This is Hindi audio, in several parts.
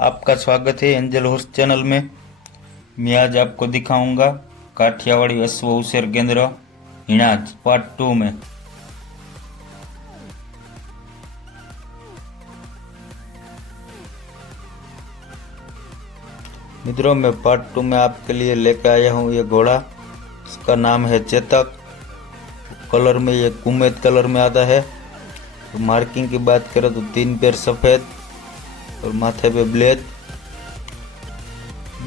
आपका स्वागत है एंजल हॉर्स चैनल में। मैं आज आपको दिखाऊंगा काठियावाड़ी अश्व उछेर केंद्र हिणाज पार्ट 2 में। मित्रों, मैं पार्ट 2 में आपके लिए लेकर आया हूँ ये घोड़ा। इसका नाम है चेतक। कलर में ये कुमेद कलर में आता है। तो मार्किंग की बात करें तो 3 पैर सफ़ेद और माथे पे ब्लेड।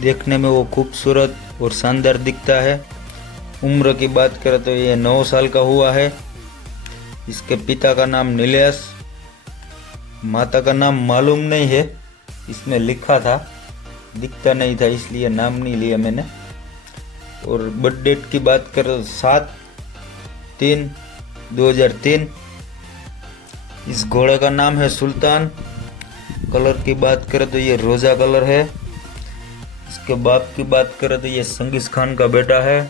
देखने में वो खूबसूरत और शानदार दिखता है। उम्र की बात करें तो ये 9 साल का हुआ है। इसके पिता का नाम नीलेश, माता का नाम मालूम नहीं है, इसमें लिखा था, दिखता नहीं था इसलिए नाम नहीं लिया मैंने। और बर्थ डेट की बात करें तो 7/3/2003। इस घोड़े का नाम है सुल्तान। कलर की बात करें तो ये रोजा कलर है। इसके बाप की बात करें तो ये संगीस खान का बेटा है।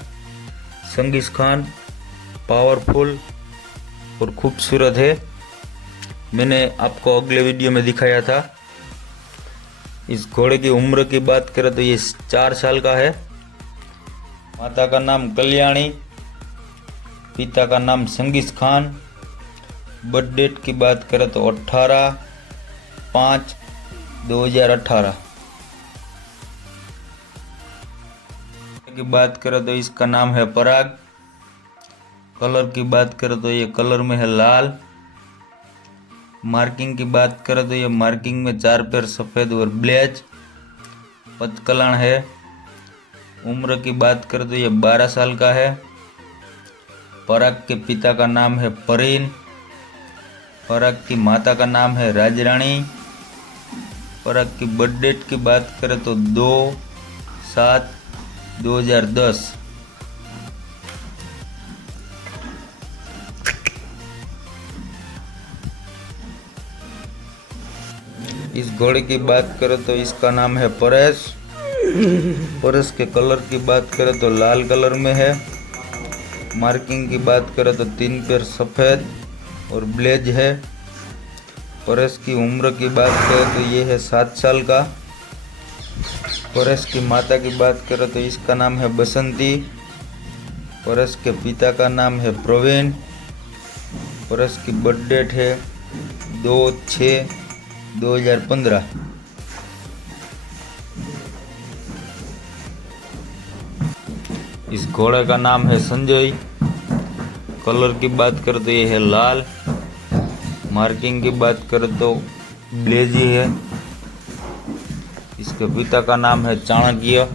संगीस खान पावरफुल और खूबसूरत है। मैंने आपको अगले वीडियो में दिखाया था। इस घोड़े की उम्र की बात करें तो ये 4 साल का है। माता का नाम कल्याणी, पिता का नाम संगीस खान। बर्थ डेट की बात करें तो 18/5/2018 की बात करें तो इसका नाम है पराग। कलर की बात करें तो ये कलर में है लाल। मार्किंग की बात करें तो ये मार्किंग में 4 पैर सफ़ेद और ब्लेज पचकलाण है। उम्र की बात करें तो ये 12 साल का है। पराग के पिता का नाम है परीन। पराग की माता का नाम है राजरानी। पराग की बर्थ डेट की बात करें तो 2/7/2010। इस घोड़े की बात करें तो इसका नाम है परेश। परेश के कलर की बात करें तो लाल कलर में है। मार्किंग की बात करें तो 3 पैर सफ़ेद और ब्लेज है। परेश की उम्र की बात करें तो ये है 7 साल का। परेश की माता की बात करें तो इसका नाम है बसंती। परेश के पिता का नाम है प्रवीण। परेश की बर्थ डेट है 2/6/2015। इस घोड़े का नाम है संजय। कलर की बात करें तो ये है लाल। मार्किंग की बात करें तो ब्लेजी है। इसके पिता का नाम है चाणक्य।